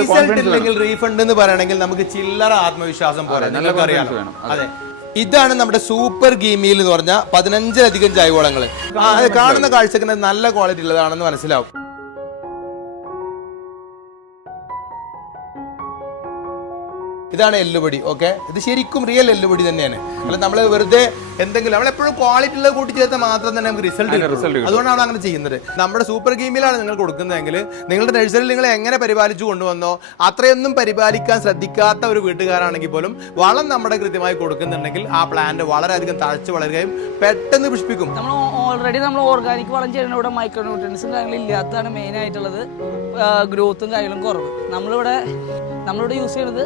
Result ഇല്ലെങ്കിൽ refund എന്ന് പറയണമെങ്കിൽ നമുക്ക് ചില്ലറ ആത്മവിശ്വാസം പോലെ നിങ്ങൾക്ക് അറിയാം. അതെ, ഇതാണ് നമ്മുടെ സൂപ്പർ ഗീമിൽ എന്ന് പറഞ്ഞ 15ലധികം ജൈവവളങ്ങൾ. കാണുന്ന കാഴ്ചക്ക് നല്ല ക്വാളിറ്റി ഉള്ളതാണെന്ന് മനസ്സിലാവും. ഇതാണ് എല്ലുപൊടി. ഓക്കെ, ഇത് ശരിക്കും റിയൽ എല്ലുപൊടി തന്നെയാണ്. അല്ല നമ്മൾ വെറുതെ എന്തെങ്കിലും നമ്മളെപ്പോഴും ക്വാളിറ്റി ഉള്ളത് കൂട്ടി ചേർത്താൽ മാത്രം തന്നെ നമുക്ക് റിസൾട്ട് കിട്ടും. അതുകൊണ്ടാണ് അങ്ങനെ ചെയ്യുന്നത്. നമ്മുടെ സൂപ്പർ ഗീമിലാണ് നിങ്ങൾ കൊടുക്കുന്നതെങ്കിൽ നിങ്ങളുടെ നഴ്സറിയിൽ നിങ്ങൾ എങ്ങനെ പരിപാലിച്ചു കൊണ്ടുവന്നോ അത്രയൊന്നും പരിപാലിക്കാൻ ശ്രദ്ധിക്കാത്ത ഒരു വീട്ടുകാരാണെങ്കിൽ പോലും വളം നമ്മുടെ കൃത്യമായി കൊടുക്കുന്നുണ്ടെങ്കിൽ ആ പ്ലാന്റ് വളരെയധികം തഴച്ചു വളരുകയും പെട്ടെന്ന് പുഷ്പിക്കും. നമ്മൾ ഓൾറെഡി നമ്മൾ ഓർഗാനിക് വളം ചെയ്യുന്ന ഇവിടെ മൈക്രോ ന്യൂട്രിയൻസും കാര്യങ്ങളും ഇല്ലാത്തതാണ് മെയിൻ ആയിട്ടുള്ളത്. ഗ്രോത്തും കാര്യങ്ങളും കുറവ്. നമ്മളിവിടെ യൂസ് ചെയ്യുന്നത്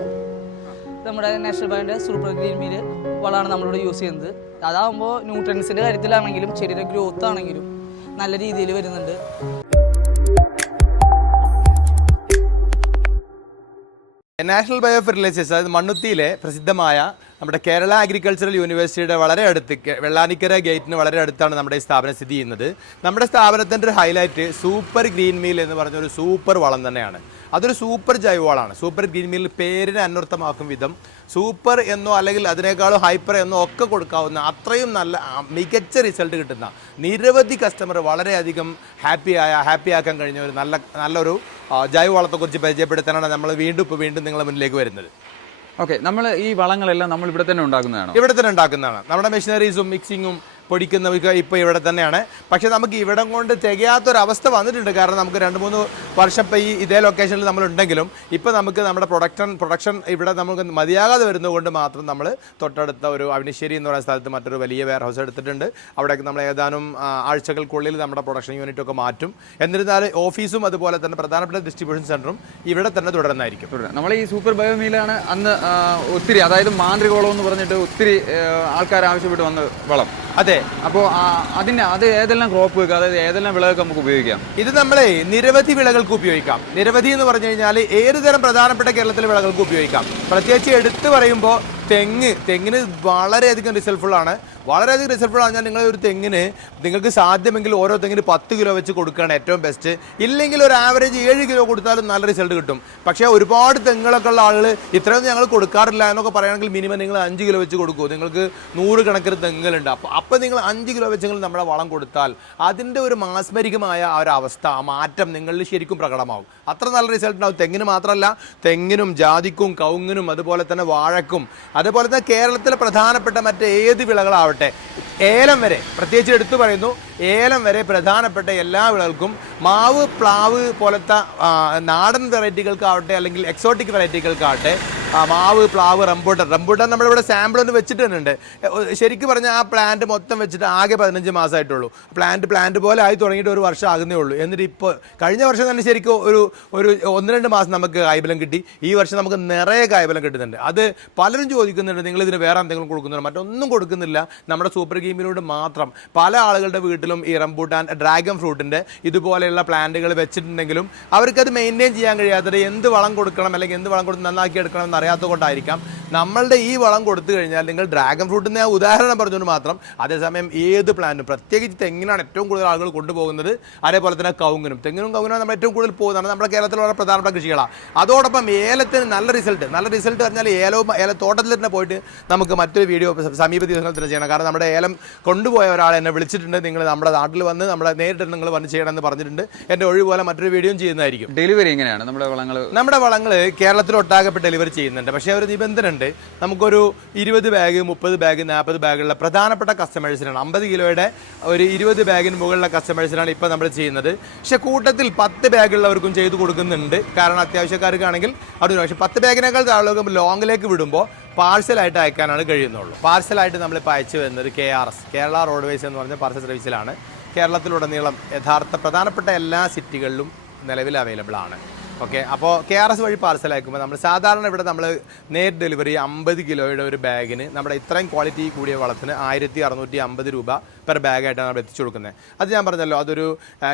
നമ്മുടെ നാഷണൽ ബാങ്കിൻ്റെ സൂപ്പർ ഗ്രീൻ മീൽ വളമാണ് നമ്മളിവിടെ യൂസ് ചെയ്യുന്നത്. അതാകുമ്പോൾ ന്യൂട്രിയൻസിൻ്റെ കാര്യത്തിലാണെങ്കിലും ചെടിയുടെ ഗ്രോത്ത് ആണെങ്കിലും നല്ല രീതിയിൽ വരുന്നുണ്ട്. നാഷണൽ ബയോ ഫെർട്ടിലൈസേഴ്സ്, അതായത് മണ്ണുത്തിയിലെ പ്രസിദ്ധമായ നമ്മുടെ കേരള അഗ്രികൾച്ചറൽ യൂണിവേഴ്സിറ്റിയുടെ വളരെ അടുത്ത്, വെള്ളാനിക്കര ഗേറ്റിന് വളരെ അടുത്താണ് നമ്മുടെ ഈ സ്ഥാപനം സ്ഥിതി ചെയ്യുന്നത്. നമ്മുടെ സ്ഥാപനത്തിൻ്റെ ഒരു ഹൈലൈറ്റ് സൂപ്പർ ഗ്രീൻ മീൽ എന്ന് പറഞ്ഞൊരു സൂപ്പർ വളം തന്നെയാണ്. അതൊരു സൂപ്പർ ജൈവവളമാണ്. സൂപ്പർ ഗ്രീൻ മീൽ പേരിനെ അന്വർത്ഥമാക്കും വിധം സൂപ്പർ എന്നോ അല്ലെങ്കിൽ അതിനേക്കാളും ഹൈപ്പർ എന്നോ ഒക്കെ കൊടുക്കാവുന്ന അത്രയും നല്ല മികച്ച റിസൾട്ട് കിട്ടുന്ന നിരവധി കസ്റ്റമർ വളരെയധികം ഹാപ്പിയാക്കാൻ കഴിഞ്ഞ ഒരു നല്ലൊരു ജൈവവളത്തെക്കുറിച്ച് പരിചയപ്പെടുത്താനാണ് നമ്മൾ വീണ്ടും നിങ്ങളുടെ മുന്നിലേക്ക് വരുന്നത്. ഓക്കെ, നമ്മൾ ഈ വളങ്ങളെല്ലാം നമ്മൾ ഇവിടെ തന്നെ ഉണ്ടാക്കുന്നതാണ്? ഇവിടെ തന്നെ ഉണ്ടാക്കുന്നതാണ്. നമ്മുടെ മെഷീനറീസും മിക്സിങ്ങും പൊടിക്കുന്നവർക്ക് ഇപ്പോൾ ഇവിടെ തന്നെയാണ്. പക്ഷേ നമുക്ക് ഇവിടം കൊണ്ട് തികയാത്തൊരവസ്ഥ വന്നിട്ടുണ്ട്. കാരണം നമുക്ക് 2-3 വർഷം ഇപ്പോൾ ഇതേ ലൊക്കേഷനിൽ നമ്മളുണ്ടെങ്കിലും ഇപ്പോൾ നമുക്ക് നമ്മുടെ പ്രൊഡക്ഷൻ ഇവിടെ നമുക്ക് മതിയാകാതെ വരുന്നതുകൊണ്ട് മാത്രം നമ്മൾ തൊട്ടടുത്ത ഒരു അവിനിശ്ശേരി എന്ന് പറയുന്ന സ്ഥലത്ത് മറ്റൊരു വലിയ വെയർ ഹൗസ് എടുത്തിട്ടുണ്ട്. അവിടേക്ക് നമ്മൾ ഏതാനും ആഴ്ചകൾക്കുള്ളിൽ നമ്മുടെ പ്രൊഡക്ഷൻ യൂണിറ്റൊക്കെ മാറ്റും. എന്നിരുന്നാൽ ഓഫീസും അതുപോലെ തന്നെ പ്രധാനപ്പെട്ട ഡിസ്ട്രിബ്യൂഷൻ സെൻറ്ററും ഇവിടെ തന്നെ തുടരുന്നതായിരിക്കും. നമ്മൾ ഈ സൂപ്പർ ബയോമീലാണ് അന്ന് ഒത്തിരി, അതായത് മാന്ത്രികോളം എന്ന് പറഞ്ഞിട്ട് ഒത്തിരി ആൾക്കാർ ആവശ്യപ്പെട്ട് വന്ന വളം. അതെ, അപ്പോൾ അത് ഏതെല്ലാം ക്രോപ്പുകൾക്ക്, അതായത് ഏതെല്ലാം വിളകൾക്ക് നമുക്ക് ഉപയോഗിക്കാം? ഇത് നമ്മളെ നിരവധി വിളകൾക്ക് ഉപയോഗിക്കാം. നിരവധി എന്ന് പറഞ്ഞു കഴിഞ്ഞാൽ ഏത് തരം പ്രധാനപ്പെട്ട കേരളത്തിലെ വിളകൾക്ക് ഉപയോഗിക്കാം. പ്രത്യേകിച്ച് എടുത്തു പറയുമ്പോൾ തെങ്ങിന് വളരെയധികം റിസൾട്ട്ഫുള്ളാണ്. വളരെയധികം റിസൾട്ട്ഫുൾ ആണെന്നാൽ നിങ്ങൾ ഒരു തെങ്ങിന് നിങ്ങൾക്ക് സാധ്യമെങ്കിൽ ഓരോ തെങ്ങിന് 10 കിലോ വെച്ച് കൊടുക്കുകയാണ് ഏറ്റവും ബെസ്റ്റ്. ഇല്ലെങ്കിൽ ഒരു ആവറേജ് 7 കിലോ കൊടുത്താലും നല്ല റിസൾട്ട് കിട്ടും. പക്ഷേ ഒരുപാട് തെങ്ങുകളൊക്കെ ഉള്ള ആളുകൾ ഇത്രയൊന്നും ഞങ്ങൾ കൊടുക്കാറില്ല എന്നൊക്കെ പറയുകയാണെങ്കിൽ മിനിമം നിങ്ങൾ 5 കിലോ വെച്ച് കൊടുക്കുമോ? നിങ്ങൾക്ക് 100 കണക്കിന് തെങ്ങുകളുണ്ട്. അപ്പോൾ നിങ്ങൾ 5 കിലോ വെച്ചെങ്കിൽ നമ്മുടെ വളം കൊടുത്താൽ അതിൻ്റെ ഒരു മാസ്മരികമായ ആ ഒരു അവസ്ഥ, ആ മാറ്റം നിങ്ങളിൽ ശരിക്കും പ്രകടമാവും. അത്ര നല്ല റിസൾട്ട് ഉണ്ടാവും. തെങ്ങിന് മാത്രമല്ല, തെങ്ങിനും ജാതിക്കും കവുങ്ങിനും അതുപോലെ തന്നെ വാഴക്കും അതുപോലെ തന്നെ കേരളത്തിലെ പ്രധാനപ്പെട്ട മറ്റേത് വിളകളാവട്ടെ, ഏലം വരെ, പ്രത്യേകിച്ച് എടുത്തു പറയുന്നു, ഏലം വരെ പ്രധാനപ്പെട്ട എല്ലാ വിളകൾക്കും മാവ് പ്ലാവ് പോലത്തെ നാടൻ വെറൈറ്റികൾക്കാവട്ടെ അല്ലെങ്കിൽ എക്സോട്ടിക് വെറൈറ്റികൾക്കാവട്ടെ, മാവ് പ്ലാവ് റംബൂട്ടാൻ നമ്മളിവിടെ സാമ്പിൾ ഒന്ന് വെച്ചിട്ട് തന്നെ ഉണ്ട്. ശരിക്കും പറഞ്ഞാൽ ആ പ്ലാന്റ് മൊത്തം വെച്ചിട്ട് ആകെ 15 മാസമായിട്ടുള്ളൂ. പ്ലാന്റ് പോലെ ആയി തുടങ്ങിയിട്ട് 1 വർഷം ആകുന്നേ ഉള്ളൂ. എന്നിട്ട് ഇപ്പോൾ കഴിഞ്ഞ വർഷം തന്നെ ശരിക്കും ഒരു 1-2 മാസം നമുക്ക് കായ്ഫലം കിട്ടി. ഈ വർഷം നമുക്ക് നിറയെ കായ്ഫലം കിട്ടുന്നുണ്ട്. അത് പലരും ചോദിക്കുന്നുണ്ട്, നിങ്ങൾ ഇതിന് വേറെ എന്തെങ്കിലും കൊടുക്കുന്നുണ്ടോ? മറ്റൊന്നും കൊടുക്കുന്നില്ല. നമ്മുടെ സൂപ്പർ ഗീമിലൂടെ മാത്രം പല ആളുകളുടെ വീട്ടിലും ഈ റംബൂട്ടാൻ, ഡ്രാഗൺ ഫ്രൂട്ടിൻ്റെ ഇതുപോലെയുള്ള പ്ലാന്റുകൾ വെച്ചിട്ടുണ്ടെങ്കിലും അവർക്കത് മെയിൻറ്റെയിൻ ചെയ്യാൻ കഴിയാത്തത് എന്ത് വളം കൊടുക്കണം അല്ലെങ്കിൽ എന്ത് വളം കൊടുത്ത് നന്നാക്കി എടുക്കണം അറിയാത്തത് കൊണ്ടായിരിക്കാം. നമ്മളുടെ ഈ വളം കൊടുത്തു കഴിഞ്ഞാൽ നിങ്ങൾ ഡ്രാഗൺ ഫ്രൂട്ടിന് ഉദാഹരണം പറഞ്ഞുകൊണ്ട് മാത്രം, അതേസമയം ഏത് പ്ലാന്റും, പ്രത്യേകിച്ച് തെങ്ങിനാണ് ഏറ്റവും കൂടുതൽ ആളുകൾ കൊണ്ടുപോകുന്നത്. അതേപോലെ തന്നെ കവുങ്ങിനും നമ്മൾ ഏറ്റവും കൂടുതൽ പോകുന്നതാണ്. നമ്മുടെ കേരളത്തിൽ വളരെ പ്രധാനപ്പെട്ട കൃഷികളാണ്. അതോടൊപ്പം ഏലത്തിന് നല്ല റിസൾട്ട് പറഞ്ഞാൽ ഏലത്തോട്ടത്തിൽ തന്നെ പോയിട്ട് നമുക്ക് മറ്റൊരു വീഡിയോ സമീപ ദിവസങ്ങളിൽ തന്നെ ചെയ്യണം. കാരണം നമ്മുടെ ഏലം കൊണ്ടുപോയ ഒരാൾ എന്നെ വിളിച്ചിട്ടുണ്ട്, നിങ്ങൾ നമ്മുടെ നാട്ടിൽ വന്ന് നേരിട്ട് നിങ്ങൾ വന്ന് ചെയ്യണമെന്ന് പറഞ്ഞിട്ടുണ്ട്. എൻ്റെ ഒഴിവ് പോലെ മറ്റൊരു വീഡിയോയും ചെയ്യുന്നതായിരിക്കും. ഡെലിവറി എങ്ങനെയാണ് നമ്മുടെ വളങ്ങൾ കേരളത്തിലൊട്ടാകെ ഡെലിവറി ചെയ്യുന്നുണ്ട്. പക്ഷേ ഒരു നിബന്ധന ഉണ്ട്. നമുക്കൊരു 20 ബാഗ്, 30 ബാഗ്, 40 ബാഗുള്ള പ്രധാനപ്പെട്ട കസ്റ്റമേഴ്സിനാണ്, 50 കിലോയുടെ ഒരു 20 ബാഗിന് മുകളിലുള്ള കസ്റ്റമേഴ്സിനാണ് ഇപ്പോൾ നമ്മൾ ചെയ്യുന്നത്. പക്ഷേ കൂട്ടത്തിൽ 10 ബാഗുള്ളവർക്കും ചെയ്ത് കൊടുക്കുന്നുണ്ട്. കാരണം അത്യാവശ്യക്കാർക്കാണെങ്കിൽ അവിടെ. പക്ഷേ 10 ബാഗിനേക്കാൾ താഴെ ലോങ്ങിലേക്ക് വിടുമ്പോൾ പാഴ്സലായിട്ട് അയക്കാനാണ് കഴിയുന്നുള്ളൂ. പാഴ്സലായിട്ട് നമ്മളിപ്പോൾ അയച്ചു വരുന്നത് KRS, കേരള റോഡ്വേസ് എന്ന് പറഞ്ഞ പാർസൽ സർവീസിലാണ്. കേരളത്തിലുടനീളം യഥാർത്ഥ പ്രധാനപ്പെട്ട എല്ലാ സിറ്റികളിലും നിലവിൽ അവൈലബിൾ ആണ്. ഓക്കെ, അപ്പോൾ KRS വഴി പാർസൽ അയക്കുമ്പോൾ നമ്മൾ സാധാരണ ഇവിടെ നമ്മൾ നേരിട്ട് ഡെലിവറി 50 കിലോയുടെ ഒരു ബാഗിന് നമ്മുടെ ഇത്രയും ക്വാളിറ്റി കൂടിയ വളത്തിന് 1650 രൂപ പെർ ബാഗായിട്ടാണ് നമ്മൾ എത്തിച്ചു കൊടുക്കുന്നത്. അത് ഞാൻ പറഞ്ഞല്ലോ, അതൊരു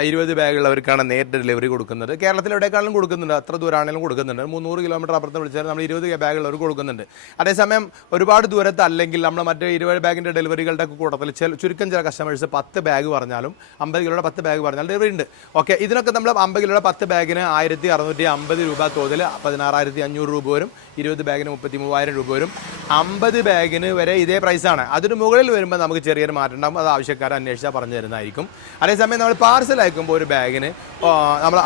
20 ബാഗുള്ളവർക്കാണ് നേരിട്ട് ഡെലിവറി കൊടുക്കുന്നത്. കേരളത്തിൽ എവിടേക്കാളും കൊടുക്കുന്നുണ്ട്, അത്ര ദൂരമാണെങ്കിലും കൊടുക്കുന്നുണ്ട്. 300 കിലോമീറ്റർ അപ്പുറത്ത് വിളിച്ചാൽ നമ്മൾ 20 ബാഗുള്ളവർക്ക് കൊടുക്കുന്നുണ്ട്. അതേസമയം ഒരുപാട് ദൂരത്ത് അല്ലെങ്കിൽ നമ്മൾ മറ്റേ 20 ബാഗിൻ്റെ ഡെലിവറികളുടെ കൂട്ടത്തിൽ ചുരുക്കം ചില കസ്റ്റമേഴ്സ് 10 ബാഗ് പറഞ്ഞാലും 50 കിലോയുടെ 10 ബാഗ് പറഞ്ഞാലും ഡെലിവറി ഉണ്ട്. ഓക്കെ, ഇതിനൊക്കെ നമ്മൾ 50 കിലോയുടെ 10 ബാഗിന് 1650 650 രൂപ തോതിൽ 16,500 രൂപ വരും. 20 ബാഗിന് 33,000 രൂപ വരും. 50 ബാഗിന് വരെ ഇതേ പ്രൈസാണ്. അതിന് മുകളിൽ വരുമ്പോൾ നമുക്ക് ചെറിയൊരു മാറ്റം ഉണ്ടാകും. അത് ആവശ്യക്കാരെ അന്വേഷിച്ചാൽ പറഞ്ഞു തരുന്നതായിരിക്കും. അതേസമയം നമ്മൾ പാർസൽ അയക്കുമ്പോൾ ഒരു ബാഗിന് നമ്മൾ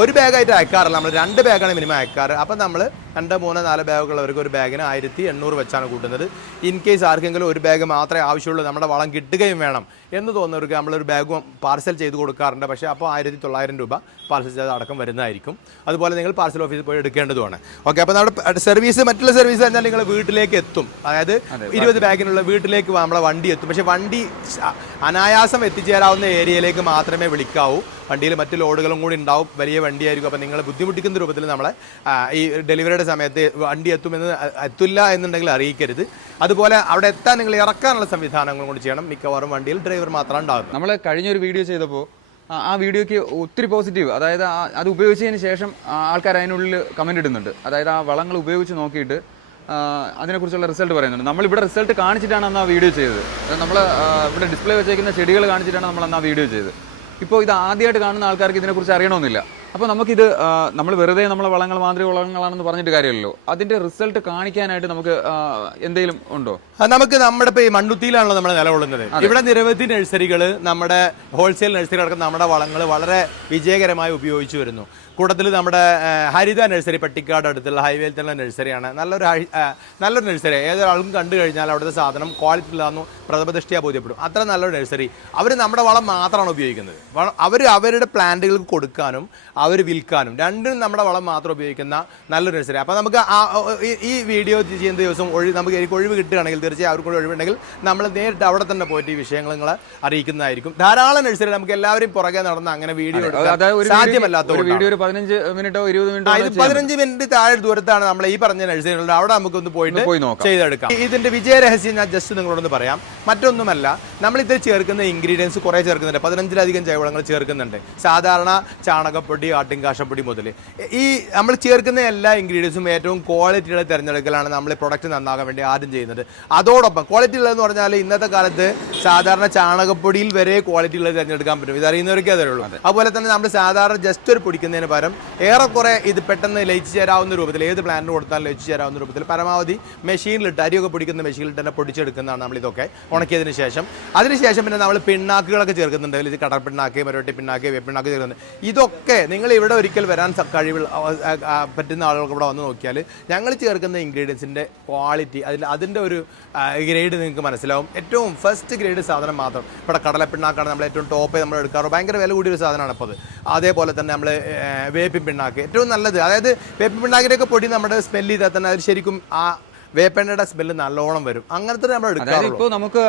ഒരു ബാഗായിട്ട് അയക്കാറില്ല, നമ്മൾ 2 ബാഗാണ് മിനിമം അയക്കാറ്. അപ്പം നമ്മൾ 2, 3, 4 ബാഗുള്ളവർക്ക് ഒരു ബാഗിന് 1,800 വെച്ചാണ് കൂട്ടുന്നത്. ഇൻ കേസ് ആർക്കെങ്കിലും ഒരു ബാഗ് മാത്രമേ ആവശ്യമുള്ളൂ, നമ്മുടെ വളം കിട്ടുകയും വേണം എന്ന് തോന്നുന്നവർക്ക് നമ്മളൊരു ബാഗും പാർസൽ ചെയ്ത് കൊടുക്കാറുണ്ട്. പക്ഷേ അപ്പോൾ 1,900 രൂപ പാർസൽ ചെയ്ത് അടക്കം വരുന്നതായിരിക്കും. അതുപോലെ നിങ്ങൾ പാർസൽ ഓഫീസിൽ പോയി എടുക്കേണ്ടതുമാണ്. ഓക്കെ, അപ്പോൾ നമ്മുടെ സർവീസ്, മറ്റുള്ള സർവീസ് പറഞ്ഞാൽ നിങ്ങൾ വീട്ടിലേക്ക് എത്തും. അതായത് 20 ബാഗിനുള്ള വീട്ടിലേക്ക് നമ്മളെ വണ്ടി എത്തും. പക്ഷേ വണ്ടി അനായാസം എത്തിച്ചേരാവുന്ന ഏരിയയിലേക്ക് മാത്രമേ വിളിക്കാവൂ. വണ്ടിയിൽ മറ്റു ലോഡുകളും കൂടി ഉണ്ടാവും, വലിയ വണ്ടിയായിരിക്കും. അപ്പോൾ നിങ്ങൾ ബുദ്ധിമുട്ടിക്കുന്ന രൂപത്തിൽ നമ്മളെ ഈ ഡെലിവറിയുടെ സമയത്ത് വണ്ടി എത്തില്ല എന്നുണ്ടെങ്കിൽ അറിയിക്കരുത്. അതുപോലെ അവിടെ എത്താൻ നിങ്ങൾ ഇറക്കാനുള്ള സംവിധാനങ്ങൾ കൂടി ചെയ്യണം. മിക്കവാറും വണ്ടിയിൽ ഡ്രൈവർ മാത്രമാണ് ഉണ്ടാകുന്നത്. നമ്മൾ കഴിഞ്ഞൊരു വീഡിയോ ചെയ്തപ്പോൾ ആ വീഡിയോയ്ക്ക് ഒത്തിരി പോസിറ്റീവ്, അതായത് അത് ഉപയോഗിച്ചതിന് ശേഷം ആൾക്കാർ അതിനുള്ളിൽ കമൻറ്റ് ഇടുന്നുണ്ട്. അതായത് ആ വളങ്ങൾ ഉപയോഗിച്ച് നോക്കിയിട്ട് അതിനെക്കുറിച്ചുള്ള റിസൾട്ട് പറയുന്നുണ്ട്. നമ്മളിവിടെ റിസൾട്ട് കാണിച്ചിട്ടാണ് അന്ന് ആ വീഡിയോ ചെയ്തത്. നമ്മൾ ഇവിടെ ഡിസ്പ്ലേ വെച്ചേക്കുന്ന ചെടികൾ കാണിച്ചിട്ടാണ് നമ്മൾ അന്ന് ആ വീഡിയോ ചെയ്തത്. ഇപ്പോൾ ഇത് ആദ്യമായിട്ട് കാണുന്ന ആൾക്കാർക്ക് ഇതിനെക്കുറിച്ച് അറിയണമെന്നില്ല. അപ്പോൾ നമുക്കിത് നമ്മൾ വെറുതെ നമ്മളെ വളങ്ങൾ മാന്ത്രിക വളങ്ങളാണെന്ന് പറഞ്ഞിട്ട് കാര്യമില്ലല്ലോ. അതിൻ്റെ റിസൾട്ട് കാണിക്കാനായിട്ട് നമുക്ക് എന്തെങ്കിലും ഉണ്ടോ? നമുക്ക് നമ്മുടെ ഇപ്പോൾ ഈ മണ്ണുത്തിയിലാണല്ലോ നമ്മൾ നിലകൊള്ളുന്നത്. ഇവിടെ നിരവധി നഴ്സറികൾ, നമ്മുടെ ഹോൾസെയിൽ നഴ്സറികളൊക്കെ നമ്മുടെ വളങ്ങൾ വളരെ വിജയകരമായി ഉപയോഗിച്ചു വരുന്നു. കൂട്ടത്തിൽ നമ്മുടെ ഹരിത നഴ്സറി, പട്ടിക്കാട് അടുത്തുള്ള ഹൈവേയിൽ തന്നെ നഴ്സറിയാണ്. നല്ലൊരു നഴ്സറി. ഏതൊരാൾക്കും കണ്ടു കഴിഞ്ഞാൽ അവിടുത്തെ സാധനം ക്വാളിറ്റി ഇല്ലാന്ന് പ്രഥമദൃഷ്ടിയാ ബോധ്യപ്പെടും. അത്ര നല്ലൊരു നഴ്സറി. അവർ നമ്മുടെ വളം മാത്രമാണ് ഉപയോഗിക്കുന്നത്. അവർ അവരുടെ പ്ലാന്റുകൾക്ക് കൊടുക്കാനും അവർ വിൽക്കാനും രണ്ടും നമ്മുടെ വളം മാത്രം ഉപയോഗിക്കുന്ന നല്ലൊരു നഴ്സറി. അപ്പോൾ നമുക്ക് ഈ വീഡിയോ ചെയ്യുന്ന ദിവസം നമുക്ക് എനിക്ക് ഒഴിവ് കിട്ടുകയാണെങ്കിൽ തീർച്ചയായും അവർക്കൂടെ ഒഴിവുണ്ടെങ്കിൽ നമ്മൾ നേരിട്ട് അവിടെ തന്നെ പോയിട്ട് ഈ വിഷയങ്ങൾ നിങ്ങളെ അറിയിക്കുന്നതായിരിക്കും. ധാരാളം നഴ്സറി നമുക്ക് എല്ലാവരും പുറകെ നടന്ന് അങ്ങനെ വീഡിയോ സാധ്യമല്ലാത്ത 15 മിനിറ്റോ 20 മിനിറ്റോ 15 മിനിറ്റ് താഴെ ദൂരത്താണ് നമ്മൾ ഈ പറഞ്ഞ നഴ്സറികളുണ്ട്. അവിടെ നമുക്കൊന്ന് പോയിട്ട് ചെയ്തെടുക്കാം. ഇതിന്റെ വിജയരഹസ്യം ഞാൻ ജസ്റ്റ് നിങ്ങളോടൊന്ന് പറയാം. മറ്റൊന്നുമല്ല, നമ്മൾ ഇതിൽ ചേർക്കുന്ന ഇൻഗ്രീഡിയൻസ് കുറേ ചേർക്കുന്നുണ്ട്. 15ലധികം ജൈവവളങ്ങൾ ചേർക്കുന്നുണ്ട്. സാധാരണ ചാണകപ്പൊടി, ആട്ടിൻകാശപ്പൊടി മുതൽ ഈ നമ്മൾ ചേർക്കുന്ന എല്ലാ ഇൻഗ്രീഡിയൻസും ഏറ്റവും ക്വാളിറ്റിയുടെ തിരഞ്ഞെടുക്കലാണ് നമ്മൾ പ്രൊഡക്റ്റ് നന്നാകാൻ വേണ്ടി ആദ്യം ചെയ്യുന്നത്. അതോടൊപ്പം ക്വാളിറ്റി ഉള്ളതെന്ന് പറഞ്ഞാൽ ഇന്നത്തെ കാലത്ത് സാധാരണ ചാണകപ്പൊടിയിൽ വരെ ക്വാളിറ്റി ഉള്ളത് തിരഞ്ഞെടുക്കാൻ പറ്റും. ഇത് അറിയുന്നവർക്കേ അതേ. അതുപോലെ തന്നെ നമ്മൾ സാധാരണ ജസ്റ്റ് ഒരു പൊടിക്കുന്നതിന് പകരം ഏറെക്കുറെ ഇത് പെട്ടെന്ന് ലയിച്ചു ചേരാവുന്ന രൂപത്തിൽ, ഏത് പ്ലാന്റിന് കൊടുത്താലും ലയിച്ചു ചേരാവുന്ന രൂപത്തിൽ പരമാവധി മെഷീനിലിട്ട്, അരിയൊക്കെ പൊടിക്കുന്ന മെഷീനിൽ തന്നെ പൊടിച്ചെടുക്കുന്നതാണ് നമ്മൾ ഇതൊക്കെ ഉണക്കിയതിന് ശേഷം. അതിനുശേഷം പിന്നെ നമ്മൾ പിണ്ണാക്കുകളൊക്കെ ചേർക്കുന്നുണ്ട്. ഇത് കടൽപ്പിണ്ണാക്ക്, മരവട്ടി പിണ്ണാക്ക്, വേപ്പിണ്ണാക്ക് ചേർക്കുന്നുണ്ട്. ഇതൊക്കെ നിങ്ങൾ ഇവിടെ ഒരിക്കൽ വരാൻ പറ്റുന്ന ആളുകൾക്ക് ഇവിടെ വന്ന് നോക്കിയാൽ ഞങ്ങൾ ചേർക്കുന്ന ഇൻഗ്രീഡിയൻസിൻ്റെ ക്വാളിറ്റി, അതിൻ്റെ ഒരു ഗ്രേഡ് നിങ്ങൾക്ക് മനസ്സിലാവും. ഏറ്റവും ഫസ്റ്റ് ഗ്രേഡ് സാധനം മാത്രം. ഇവിടെ കടലപ്പിണ്ണാക്കാണ് നമ്മൾ ഏറ്റവും ടോപ്പ് നമ്മൾ എടുക്കാറ്. ഭയങ്കര വില കൂടിയൊരു സാധനമാണ് ഇപ്പോൾ അത്. അതേപോലെ തന്നെ നമ്മൾ വേപ്പിൻ പിണ്ണാക്ക് ഏറ്റവും നല്ലത്. അതായത് വേപ്പിൻ പിണ്ണാക്കിൻ്റെയൊക്കെ പൊടി നമ്മുടെ സ്മെല്ല് ചെയ്താൽ തന്നെ അത് ശരിക്കും ആ വേപ്പെണ്ണയുടെ സ്മെല്ല് നല്ലോണം വരും. അങ്ങനത്തെ നമ്മൾ എടുക്കാം. ഇപ്പോൾ നമുക്ക്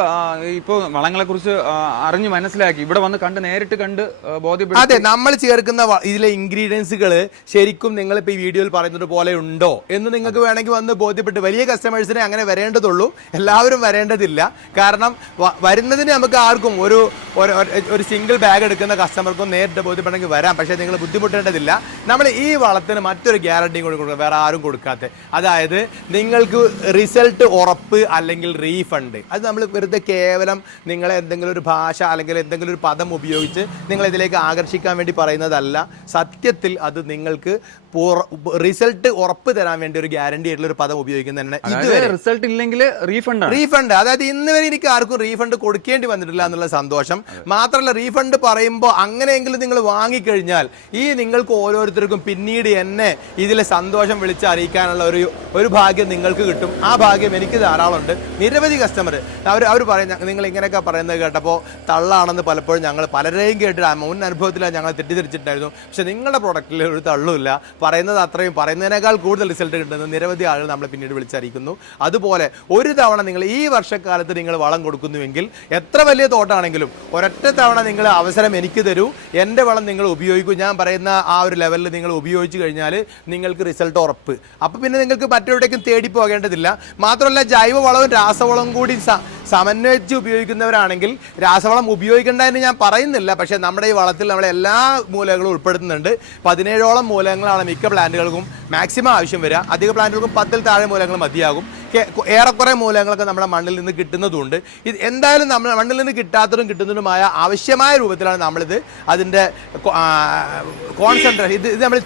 ഇപ്പോൾ വളങ്ങളെ കുറിച്ച് അറിഞ്ഞ് മനസ്സിലാക്കി ഇവിടെ വന്ന് നേരിട്ട് കണ്ട് ബോധ്യപ്പെടും. അതെ, നമ്മൾ ചേർക്കുന്ന ഇതിലെ ഇൻഗ്രീഡിയൻസുകൾ ശരിക്കും നിങ്ങളിപ്പോൾ ഈ വീഡിയോയിൽ പറയുന്നത് പോലെ ഉണ്ടോ എന്ന് നിങ്ങൾക്ക് വേണമെങ്കിൽ വന്ന് ബോധ്യപ്പെട്ട്. വലിയ കസ്റ്റമേഴ്സിനെ അങ്ങനെ വരേണ്ടതുള്ളൂ, എല്ലാവരും വരേണ്ടതില്ല. കാരണം വരുന്നതിന് നമുക്ക് ആർക്കും ഒരു സിംഗിൾ ബാഗ് എടുക്കുന്ന കസ്റ്റമർക്കും നേരിട്ട് ബോധ്യപ്പെടണമെങ്കിൽ വരാം. പക്ഷേ നിങ്ങൾ ബുദ്ധിമുട്ടേണ്ടതില്ല. നമ്മൾ ഈ വളത്തിന് മറ്റൊരു ഗ്യാരണ്ടിയും കൂടി കൊടുക്കുക, വേറെ ആരും കൊടുക്കാത്ത. അതായത് നിങ്ങൾക്ക് റിസൾട്ട് ഉറപ്പ് അല്ലെങ്കിൽ റീഫണ്ട്. അത് നമ്മൾ വെറുതെ കേവലം നിങ്ങളെ എന്തെങ്കിലും ഒരു ഭാഷ അല്ലെങ്കിൽ എന്തെങ്കിലും ഒരു പദം ഉപയോഗിച്ച് നിങ്ങളിതിലേക്ക് ആകർഷിക്കാൻ വേണ്ടി പറയുന്നതല്ല. സത്യത്തിൽ അത് നിങ്ങൾക്ക് റിസൾട്ട് ഉറപ്പ് തരാൻ വേണ്ടി ഒരു ഗ്യാരണ്ടി ആയിട്ടുള്ള ഒരു പദം ഉപയോഗിക്കുന്നതന്നെ. ഇതുവരെ റിസൾട്ട് ഇല്ലെങ്കിൽ റീഫണ്ട്, അതായത് ഇന്ന് വരെ എനിക്ക് ആർക്കും റീഫണ്ട് കൊടുക്കേണ്ടി വന്നിട്ടില്ല എന്നുള്ള സന്തോഷം മാത്രമല്ല. റീഫണ്ട് പറയുമ്പോൾ അങ്ങനെയെങ്കിലും നിങ്ങൾ വാങ്ങിക്കഴിഞ്ഞാൽ ഈ നിങ്ങൾക്ക് ഓരോരുത്തർക്കും പിന്നീട് എന്നെ ഇതിലെ സന്തോഷം വിളിച്ചറിയിക്കാനുള്ള ഒരു ഭാഗ്യം നിങ്ങൾക്ക് കിട്ടും. ആ ഭാഗ്യം എനിക്ക് ധാരാളമുണ്ട്. നിരവധി കസ്റ്റമർ അവർ പറയും, നിങ്ങൾ ഇങ്ങനെയൊക്കെ പറയുന്നത് കേട്ടപ്പോൾ തള്ളാണെന്ന് പലപ്പോഴും ഞങ്ങൾ പലരെയും കേട്ടിട്ട് മുൻ അനുഭവത്തിലാണ് ഞങ്ങൾ തെറ്റിദ്ധരിച്ചിട്ടുണ്ടായിരുന്നു. പക്ഷെ നിങ്ങളുടെ പ്രൊഡക്റ്റിൽ ഒരു തള്ളുമില്ല. പറയുന്നത് അത്രയും, പറയുന്നതിനേക്കാൾ കൂടുതൽ റിസൾട്ട് കിട്ടുന്ന നിരവധി ആളുകൾ നമ്മളെ പിന്നീട് വിളിച്ചറിയിക്കുന്നു. അതുപോലെ ഒരു തവണ നിങ്ങൾ ഈ വർഷക്കാലത്ത് നിങ്ങൾ വളം കൊടുക്കുന്നുവെങ്കിൽ എത്ര വലിയ തോട്ടാണെങ്കിലും ഒരൊറ്റ തവണ നിങ്ങൾ അവസരം എനിക്ക് തരൂ, എൻ്റെ വളം നിങ്ങൾ ഉപയോഗിക്കൂ. ഞാൻ പറയുന്ന ആ ഒരു ലെവലിൽ നിങ്ങൾ ഉപയോഗിച്ച് കഴിഞ്ഞാൽ നിങ്ങൾക്ക് റിസൾട്ട് ഉറപ്പ്. അപ്പം പിന്നെ നിങ്ങൾക്ക് മറ്റെവിടേക്കും തേടി പോകേണ്ടതില്ല. മാത്രമല്ല ജൈവവളവും രാസവളവും കൂടി സമന്വയിച്ച് ഉപയോഗിക്കുന്നവരാണെങ്കിൽ രാസവളം ഉപയോഗിക്കേണ്ട എന്ന് ഞാൻ പറയുന്നില്ല. പക്ഷേ നമ്മുടെ ഈ വളത്തിൽ നമ്മൾ എല്ലാ മൂലകങ്ങളും ഉൾപ്പെടുത്തുന്നുണ്ട്. 17ഓളം മൂലകങ്ങളാണ് മിക്ക പ്ലാന്റുകൾക്കും മാക്സിമം ആവശ്യം വരിക. അധിക പ്ലാന്റുകൾക്കും 10ൽ താഴെ മൂലകങ്ങൾ മതിയാകും. ഏറെക്കുറെ മൂലകങ്ങളൊക്കെ നമ്മുടെ മണ്ണിൽ നിന്ന് കിട്ടുന്നതുകൊണ്ട് ഇത് എന്തായാലും നമ്മൾ മണ്ണിൽ നിന്ന് കിട്ടാത്തതും കിട്ടുന്നതുമായ ആവശ്യമായ രൂപത്തിലാണ് നമ്മളിത് അതിൻ്റെ കോൺസെൻട്രേഷൻ ഇത് നമ്മൾ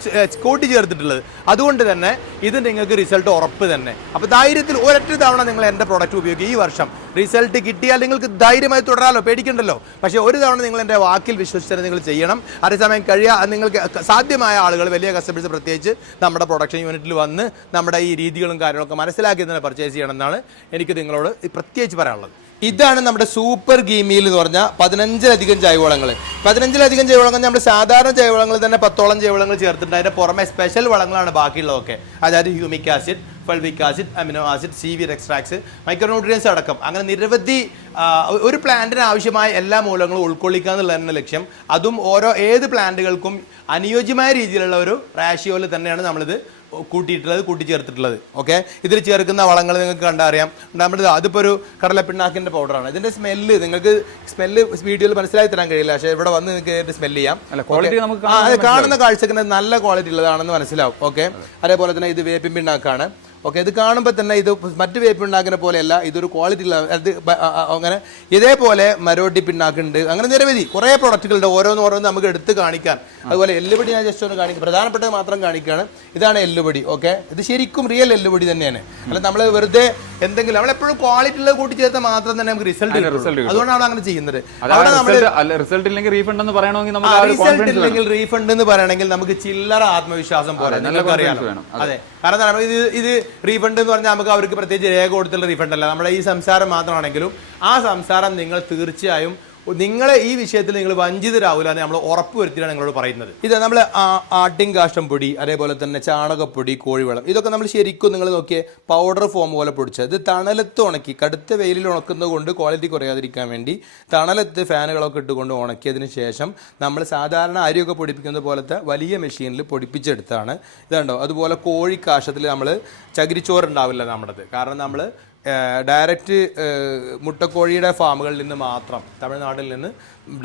കൂട്ടിച്ചേർത്തിട്ടുള്ളത്. അതുകൊണ്ട് തന്നെ ഇത് നിങ്ങൾക്ക് റിസൾട്ട് ഉറപ്പ് തന്നെ. അപ്പോൾ ധൈര്യത്തിൽ ഒരൊറ്റ തവണ നിങ്ങൾ എൻ്റെ പ്രോഡക്റ്റ് ഉപയോഗിക്കുക. ഈ വർഷം റിസൾട്ട് കിട്ടിയാൽ നിങ്ങൾക്ക് ധൈര്യമായി തുടരാമല്ലോ, പേടിക്കണ്ടല്ലോ. പക്ഷേ ഒരു തവണ നിങ്ങൾ എൻ്റെ വാക്കിൽ വിശ്വസിച്ചാൽ നിങ്ങൾ ചെയ്യണം. അതേസമയം നിങ്ങൾക്ക് സാധ്യമായ ആളുകൾ, വലിയ കസ്റ്റമേഴ്സ് പ്രത്യേകിച്ച് നമ്മുടെ പ്രൊഡക്ഷൻ യൂണിറ്റിൽ വന്ന് നമ്മുടെ ഈ രീതികളും കാര്യങ്ങളൊക്കെ മനസ്സിലാക്കി തന്നെ പർച്ചേസ് ചെയ്യണം എന്നാണ് എനിക്ക് നിങ്ങളോട് പ്രത്യേകിച്ച് പറയാനുള്ളത്. ഇതാണ് നമ്മുടെ സൂപ്പർ ഗീമിയിൽ എന്ന് പറഞ്ഞാൽ 15ലധികം ജൈവവളങ്ങൾ. 15ലധികം ജൈവവളങ്ങൾ നമ്മൾ സാധാരണ ജൈവവളങ്ങൾ തന്നെ 10ഓളം ജൈവവളങ്ങൾ ചേർത്തിട്ടുണ്ട്. അതിൻ്റെ പുറമെ സ്പെഷ്യൽ വളങ്ങളാണ് ബാക്കിയുള്ളതൊക്കെ. അതായത് humic acid, fulvic acid, amino acid, seaweed extracts, micronutrients അടക്കം അങ്ങനെ നിരവധി ഒരു പ്ലാന്റിന് ആവശ്യമായ എല്ലാ മൂലങ്ങളും ഉൾക്കൊള്ളിക്കുക എന്നുള്ളതാണ് ലക്ഷ്യം. അതും ഏത് പ്ലാന്റുകൾക്കും അനുയോജ്യമായ രീതിയിലുള്ള ഒരു റാഷിയോയിൽ തന്നെയാണ് നമ്മളിത് കൂട്ടിച്ചേർത്തിട്ടുള്ളത്. ഓക്കെ, ഇതിൽ ചേർക്കുന്ന വളങ്ങൾ നിങ്ങൾക്ക് കണ്ടറിയാം. നമ്മുടെ അതിപ്പോൾ ഒരു കടലപ്പിണ്ണാക്കിൻ്റെ പൗഡറാണ്. ഇതിൻ്റെ നിങ്ങൾക്ക് സ്മെല്ല് വീഡിയോയിൽ മനസ്സിലാക്കി തരാൻ കഴിയില്ല, പക്ഷേ ഇവിടെ വന്ന് നിങ്ങൾക്ക് സ്മെല്ല് ചെയ്യാം. കാണുന്ന കാഴ്ചക്ക് നല്ല ക്വാളിറ്റി ഉള്ളതാണെന്ന് മനസ്സിലാവും. ഓക്കെ, അതേപോലെ തന്നെ ഇത് വേപ്പിൻ പിണ്ണാക്കാണ്. ഓക്കെ, ഇത് കാണുമ്പോൾ തന്നെ ഇത് മറ്റ് വേപ്പ് പിണ്ണാക്കിനെ പോലെയല്ല, ഇതൊരു ക്വാളിറ്റി ഉള്ള അത് അങ്ങനെ ഇതേപോലെ മരോട്ടി പിണ്ണാക്കുണ്ട്. അങ്ങനെ നിരവധി കുറേ പ്രൊഡക്റ്റുകളുണ്ട്. ഓരോന്ന് നമുക്ക് എടുത്ത് കാണിക്കാൻ. അതുപോലെ എല്ലുപൊടി ഞാൻ ജസ്റ്റ് ഒന്ന് കാണിക്കും, പ്രധാനപ്പെട്ടത് മാത്രം കാണിക്കുകയാണ്. ഇതാണ് എല്ലുപൊടി. ഓക്കെ, ഇത് ശരിക്കും റിയൽ എല്ലുപൊടി തന്നെയാണ്. അല്ല നമ്മൾ വെറുതെ എന്തെങ്കിലും നമ്മളെപ്പോഴും ക്വാളിറ്റി ഉള്ളത് കൂട്ടി ചേർത്താൽ മാത്രം തന്നെ നമുക്ക് റിസൾട്ട് കിട്ടും. അതുകൊണ്ടാണ് അങ്ങനെ ചെയ്യുന്നത്. റിസൾട്ട് ഇല്ലെങ്കിൽ റീഫണ്ട് എന്ന് പറയണമെങ്കിൽ റിസൾട്ട് ഇല്ലെങ്കിൽ റീഫണ്ട് എന്ന് പറയണമെങ്കിൽ നമുക്ക് ചില്ലറ ആത്മവിശ്വാസം പോലെ നിങ്ങൾക്ക് അറിയാം. അതെ, കാരണം ഇത് റീഫണ്ട് എന്ന് പറഞ്ഞാൽ നമുക്ക് അവർക്ക് പ്രത്യേകിച്ച് രേഖ കൊടുത്തുള്ള റീഫണ്ട് അല്ല. നമ്മുടെ ഈ സംസാരം മാത്രമാണെങ്കിലും ആ സംസാരം നിങ്ങൾ തീർച്ചയായും നിങ്ങളെ ഈ വിഷയത്തിൽ നിങ്ങൾ വഞ്ചിതരാവില്ല എന്ന് നമ്മൾ ഉറപ്പ് വരുത്തിയാണ് നിങ്ങളോട് പറയുന്നത്. ഇത് നമ്മൾ ആട്ടിൻകാഷ്ടം പൊടി, അതേപോലെ തന്നെ ചാണകപ്പൊടി, കോഴിവളം, ഇതൊക്കെ നമ്മൾ ശരിക്കും നിങ്ങൾ നോക്കിയേ പൗഡർ ഫോം പോലെ പൊടിച്ചത്. ഇത് തണലത്ത് ഉണക്കി, കടുത്ത വെയിലിൽ ഉണക്കുന്നത് കൊണ്ട് ക്വാളിറ്റി കുറയാതിരിക്കാൻ വേണ്ടി തണലത്ത് ഫാനുകളൊക്കെ ഇട്ടുകൊണ്ട് ഉണക്കിയതിന് ശേഷം നമ്മൾ സാധാരണ അരിയൊക്കെ പൊടിപ്പിക്കുന്ന പോലത്തെ വലിയ മെഷീനിൽ പൊടിപ്പിച്ചെടുത്താണ്. ഇതുണ്ടോ, അതുപോലെ കോഴിക്കാഷ്ടത്തിൽ നമ്മൾ ചകിരിച്ചോറ് ഉണ്ടാവില്ല നമ്മുടേത്. കാരണം നമ്മൾ ഡയറക്റ്റ് മുട്ടക്കോഴിയുടെ ഫാമുകളിൽ നിന്ന് മാത്രം, തമിഴ്നാട്ടിൽ നിന്ന്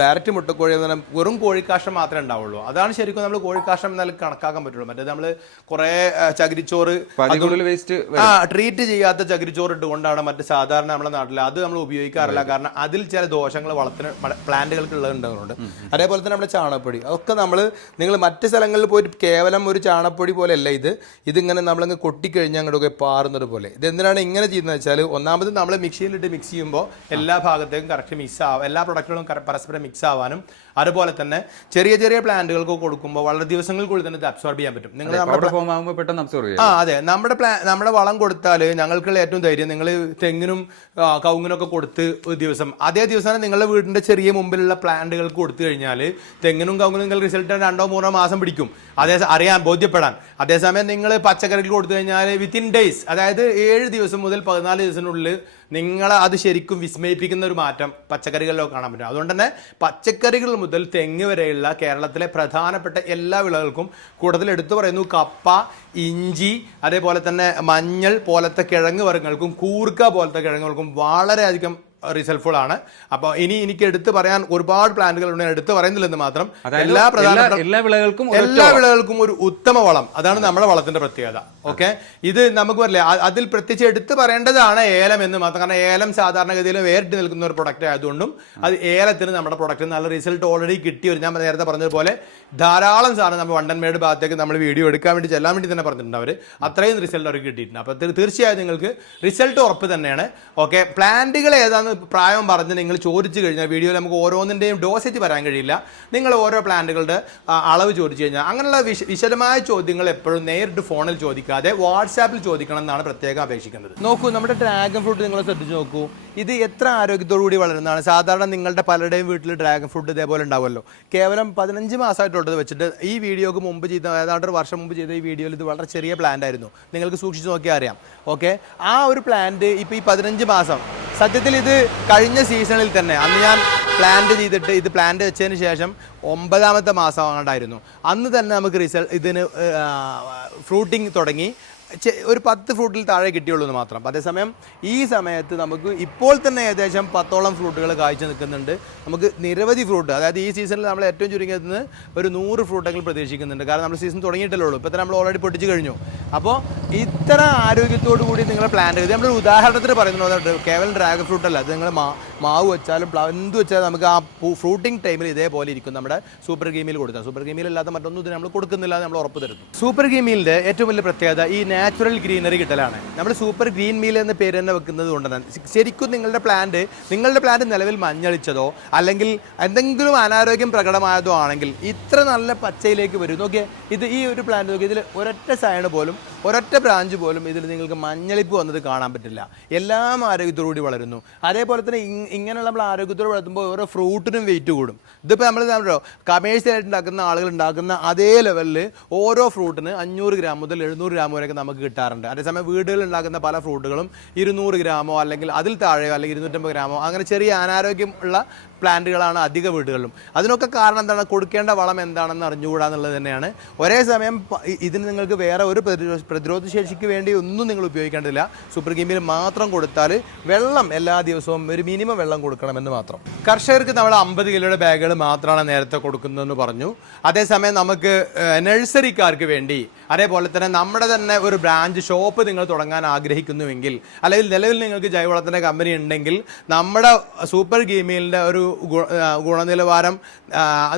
ഡയറക്റ്റ് മുട്ടക്കോഴി എന്ന് പറഞ്ഞാൽ വെറും കോഴിക്കാഷ്ടം മാത്രമേ ഉണ്ടാവുള്ളൂ. അതാണ് ശരിക്കും നമ്മൾ കോഴിക്കാഷ്ടം എന്നാലും കണക്കാക്കാൻ പറ്റുള്ളൂ. മറ്റേത് നമ്മൾ കുറേ ചകിരിച്ചോറ് ട്രീറ്റ് ചെയ്യാത്ത ചകിരിച്ചോറ് ഇട്ടുകൊണ്ടാണ് മറ്റ് സാധാരണ നമ്മുടെ നാട്ടിൽ അത് നമ്മൾ ഉപയോഗിക്കാറില്ല. കാരണം അതിൽ ചില ദോഷങ്ങൾ വളത്തിന് പ്ലാന്റുകൾക്ക് ഉള്ളതുണ്ട്. അതേപോലെ തന്നെ നമ്മുടെ ചാണകപ്പൊടി, അതൊക്കെ നിങ്ങൾ മറ്റ് സ്ഥലങ്ങളിൽ പോയിട്ട് കേവലം ഒരു ചാണകപ്പൊടി പോലെയല്ല ഇതിങ്ങനെ നമ്മളങ്ങ് കൊട്ടിക്കഴിഞ്ഞാൽ അങ്ങോട്ടൊക്കെ പാറുന്നത് പോലെ. ഇതെന്തിനാണ് ഇങ്ങനെ ചെയ്യുന്നത് വെച്ചാൽ, ഒന്നാമത് നമ്മൾ മിക്സിയിലിട്ട് മിക്സ് ചെയ്യുമ്പോൾ എല്ലാ ഭാഗത്തേക്കും കറക്റ്റ് മിക്സ് ആവും, എല്ലാ പ്രൊഡക്റ്റുകളും പരസ്പരം മിക്സ് ആവാനും, അതുപോലെ തന്നെ ചെറിയ ചെറിയ പ്ലാന്റുകൾക്ക് കൊടുക്കുമ്പോൾ വളരെ ദിവസങ്ങൾക്കുള്ളിൽ തന്നെ ഇത് അബ്സോർബ് ചെയ്യാൻ പറ്റും. നിങ്ങൾ അതെ, നമ്മുടെ വളം കൊടുത്താൽ ഞങ്ങൾക്കുള്ള ഏറ്റവും ധൈര്യം, നിങ്ങൾ തെങ്ങിനും കവുങ്ങിനൊക്കെ കൊടുത്ത് ഒരു ദിവസം അതേ ദിവസം നിങ്ങളുടെ വീടിന്റെ ചെറിയ മുമ്പിലുള്ള പ്ലാന്റുകൾക്ക് കൊടുത്തു കഴിഞ്ഞാൽ തെങ്ങിനും കവുങ്ങിനും നിങ്ങൾ റിസൾട്ട് 2-3 മാസം പിടിക്കും അറിയാൻ ബോധ്യപ്പെടാൻ. അതേസമയം നിങ്ങൾ പച്ചക്കറിക്ക് കൊടുത്തു കഴിഞ്ഞാൽ വിത്തിൻ ഡേയ്സ്, അതായത് 7 ദിവസം മുതൽ 14 ദിവസത്തിനുള്ളിൽ നിങ്ങളെ അത് ശരിക്കും വിസ്മയിപ്പിക്കുന്ന ഒരു മാറ്റം പച്ചക്കറികളിലൊക്കെ കാണാൻ പറ്റും. അതുകൊണ്ട് തന്നെ പച്ചക്കറികൾ മുതൽ തെങ്ങ് വരെയുള്ള കേരളത്തിലെ പ്രധാനപ്പെട്ട എല്ലാ വിളകൾക്കും കൂടുതൽ എടുത്തു പറയുന്നു കപ്പ, ഇഞ്ചി, അതേപോലെ തന്നെ മഞ്ഞൾ പോലത്തെ കിഴങ്ങ് വർഗ്ഗങ്ങൾക്കും കൂർക്ക പോലത്തെ കിഴങ്ങുകൾക്കും വളരെയധികം റിസൾട്ട്ഫുൾ ആണ്. അപ്പോൾ എനിക്ക് എടുത്തു പറയാൻ ഒരുപാട് പ്ലാന്റുകൾ ഉണ്ട്, എടുത്തു പറയുന്നില്ലെന്ന് മാത്രം. എല്ലാ വിളകൾക്കും ഒരു ഉത്തമ വളം, അതാണ് നമ്മുടെ വളത്തിന്റെ പ്രത്യേകത. ഓക്കെ, ഇത് നമുക്ക് പറയില്ലേ, അതിൽ പ്രത്യേകിച്ച് എടുത്തു പറയേണ്ടതാണ് ഏലം എന്ന് മാത്രം. കാരണം ഏലം സാധാരണഗതിയിൽ വേറിട്ട് നിൽക്കുന്ന ഒരു പ്രൊഡക്റ്റ് ആയതുകൊണ്ടും അത് ഏലത്തിന് നമ്മുടെ പ്രൊഡക്റ്റ് നല്ല റിസൾട്ട് ഓൾറെഡി കിട്ടിയ ഞാൻ നേരത്തെ പറഞ്ഞതുപോലെ ധാരാളം സാധനം നമ്മൾ വണ്ടൻമേട് ഭാഗത്തേക്ക് നമ്മൾ വീഡിയോ എടുക്കാൻ വേണ്ടി ചെല്ലാൻ വേണ്ടി തന്നെ പറഞ്ഞിട്ടുണ്ട്. അവർ അത്രയും റിസൾട്ട് അവർക്ക് കിട്ടിയിട്ടുണ്ട്. അപ്പോൾ തീർച്ചയായും നിങ്ങൾക്ക് റിസൾട്ട് ഉറപ്പ് തന്നെയാണ്. ഓക്കെ, പ്ലാന്റുകൾ ഏതാണെന്ന് പ്രായം പറഞ്ഞ് നിങ്ങൾ ചോദിച്ചു കഴിഞ്ഞാൽ വീഡിയോയിൽ നമുക്ക് ഓരോന്നിൻ്റെയും ഡോസേജ് പറയാൻ കഴിയില്ല. നിങ്ങൾ ഓരോ പ്ലാന്റുകളുടെ അളവ് ചോദിച്ചു കഴിഞ്ഞാൽ അങ്ങനെയുള്ള വിശദമായ ചോദ്യങ്ങൾ എപ്പോഴും നേരിട്ട് ഫോണിൽ ചോദിക്കാതെ വാട്സാപ്പിൽ ചോദിക്കണം എന്നാണ് പ്രത്യേകം അപേക്ഷിക്കുന്നത്. നോക്കൂ, നമ്മുടെ ഡ്രാഗൺ ഫ്രൂട്ട് നിങ്ങൾ ശ്രദ്ധിച്ച് നോക്കൂ. ഇത് എത്ര ആരോഗ്യത്തോടു കൂടി വളരുന്നതാണ്. സാധാരണ നിങ്ങളുടെ പലരുടെയും വീട്ടിൽ ഡ്രാഗൺ ഫ്രൂട്ട് ഇതേപോലെ ഉണ്ടാവുമല്ലോ. കേവലം 15 മാസമായിട്ടുള്ളത് വെച്ചിട്ട് ഈ വീഡിയോക്ക് മുമ്പ് ചെയ്ത ഏതാണ്ട് ഒരു വർഷം മുമ്പ് ചെയ്ത ഈ വീഡിയോയിൽ ഇത് വളരെ ചെറിയ പ്ലാന്റ് ആയിരുന്നു. നിങ്ങൾക്ക് സൂക്ഷിച്ച് നോക്കിയാൽ അറിയാം. ഓക്കെ, ആ ഒരു പ്ലാന്റ് ഇപ്പോൾ ഈ 15 മാസം, സത്യത്തിൽ ഇത് കഴിഞ്ഞ സീസണിൽ തന്നെ അന്ന് ഞാൻ പ്ലാന്റ് ചെയ്തിട്ട് ഇത് പ്ലാന്റ് വെച്ചതിന് ശേഷം 9ാമത്തെ മാസം ആണ്ടായിരുന്നു. അന്ന് തന്നെ നമുക്ക് ഇതിന് ഫ്രൂട്ടിങ് തുടങ്ങി. ഒരു 10 ഫ്രൂട്ടിൽ താഴെ കിട്ടിയുള്ളൂ എന്ന് മാത്രം. അതേസമയം ഈ സമയത്ത് നമുക്ക് ഇപ്പോൾ തന്നെ ഏകദേശം 10ഓളം ഫ്രൂട്ടുകൾ കായ്ച്ചു നിൽക്കുന്നുണ്ട്. നമുക്ക് നിരവധി ഫ്രൂട്ട്, അതായത് ഈ സീസണിൽ നമ്മൾ ഏറ്റവും ചുരുങ്ങിയത് ഒരു 100 ഫ്രൂട്ടെങ്കിലും പ്രതീക്ഷിക്കുന്നുണ്ട്. കാരണം നമ്മൾ സീസൺ തുടങ്ങിയിട്ടല്ലേ ഉള്ളൂ, ഇപ്പോൾ തന്നെ നമ്മൾ ഓൾറെഡി പൊട്ടിച്ച് കഴിഞ്ഞു. അപ്പോൾ ഇത്ര ആരോഗ്യത്തോടു കൂടി നിങ്ങൾ പ്ലാൻ ചെയ്ത്, നമ്മളൊരു ഉദാഹരണത്തിന് പറയുന്നത് കേവലം ഡ്രാഗൺ ഫ്രൂട്ട് അല്ല, അത് നിങ്ങൾ മാവ് വെച്ചാലും എന്ത് വെച്ചാലും നമുക്ക് ആ ഫ്രൂട്ടിംഗ് ടൈമിൽ ഇതേപോലെ ഇരിക്കും. നമ്മുടെ സൂപ്പർ ഗെയിമിൽ കൊടുത്താൽ, സൂപ്പർ ഗെയിമിൽ അല്ലാതെ മറ്റൊന്നും ഇത് നമ്മൾ കൊടുക്കുന്നില്ല എന്ന് നമ്മൾ ഉറപ്പ് തരുന്നു. സൂപ്പർ ഗെയിമിൻ്റെ ഏറ്റവും വലിയ പ്രത്യേകത ഈ നാച്ചുറൽ ഗ്രീനറി കിട്ടലാണ്. നമ്മൾ സൂപ്പർ ഗ്രീൻ മീൽ എന്ന പേര് തന്നെ വെക്കുന്നത് കൊണ്ട് തന്നെ ശരിക്കും നിങ്ങളുടെ പ്ലാന്റ് നിലവിൽ മഞ്ഞളിച്ചതോ അല്ലെങ്കിൽ എന്തെങ്കിലും അനാരോഗ്യം പ്രകടമായതോ ആണെങ്കിൽ ഇത്ര നല്ല പച്ചയിലേക്ക് വരും. നോക്കിയേ, ഇത് ഈ ഒരു പ്ലാന്റ് നോക്കി, ഇതിൽ ഒരൊറ്റ സൈഡ് പോലും, ഒരൊറ്റ ബ്രാഞ്ച് പോലും ഇതിൽ നിങ്ങൾക്ക് മഞ്ഞളിപ്പ് വന്നത് കാണാൻ പറ്റില്ല. എല്ലാം ആരോഗ്യത്തോടുകൂടി വളരുന്നു. അതേപോലെ തന്നെ ഇങ്ങനെയുള്ള നമ്മൾ ആരോഗ്യത്തോട് വളർത്തുമ്പോൾ ഓരോ ഫ്രൂട്ടിനും വെയിറ്റ് കൂടും. ഇതിപ്പോൾ നമ്മൾ കമേഴ്സ്യലായിട്ട് ഉണ്ടാക്കുന്ന ആളുകൾ ഉണ്ടാക്കുന്ന അതേ ലെവലിൽ ഓരോ ഫ്രൂട്ടിന് 500 ഗ്രാം മുതൽ 700 ഗ്രാം വരെയൊക്കെ നമുക്ക് കിട്ടാറുണ്ട്. അതേസമയം വീടുകളിൽ ഉണ്ടാക്കുന്ന പല ഫ്രൂട്ടുകളും 200 ഗ്രാമോ അല്ലെങ്കിൽ അതിൽ താഴെയോ അല്ലെങ്കിൽ 250 ഗ്രാമോ അങ്ങനെ ചെറിയ അനാരോഗ്യം ഉള്ള പ്ലാന്റുകളാണ് അധിക വീടുകളിലും. അതിനൊക്കെ കാരണം എന്താണ്? കൊടുക്കേണ്ട വളം എന്താണെന്ന് അറിഞ്ഞുകൂടാ എന്നുള്ളത് തന്നെയാണ്. ഒരേ സമയം ഇതിന് നിങ്ങൾക്ക് വേറെ ഒരു പ്രതിരോധ ശേഷിക്ക് വേണ്ടി ഒന്നും നിങ്ങൾ ഉപയോഗിക്കേണ്ടതില്ല. സൂപ്പർ ഗെയിമിൽ മാത്രം കൊടുത്താൽ വെള്ളം എല്ലാ ദിവസവും ഒരു മിനിമം വെള്ളം കൊടുക്കണമെന്ന് മാത്രം. കർഷകർക്ക് നമ്മൾ 50 കിലോയുടെ ബാഗുകൾ മാത്രമാണ് നേരത്തെ കൊടുക്കുന്നതെന്ന് പറഞ്ഞു. അതേസമയം നമുക്ക് നഴ്സറിക്കാർക്ക് വേണ്ടി, അതേപോലെ തന്നെ നമ്മുടെ തന്നെ ഒരു ബ്രാഞ്ച് ഷോപ്പ് നിങ്ങൾ തുടങ്ങാൻ ആഗ്രഹിക്കുന്നുവെങ്കിൽ, അല്ലെങ്കിൽ നിലവിൽ നിങ്ങൾക്ക് ജൈവവളത്തിൻ്റെ കമ്പനി ഉണ്ടെങ്കിൽ, നമ്മുടെ സൂപ്പർ ഗെയിമിൻ്റെ ഒരു ഗുണനിലവാരം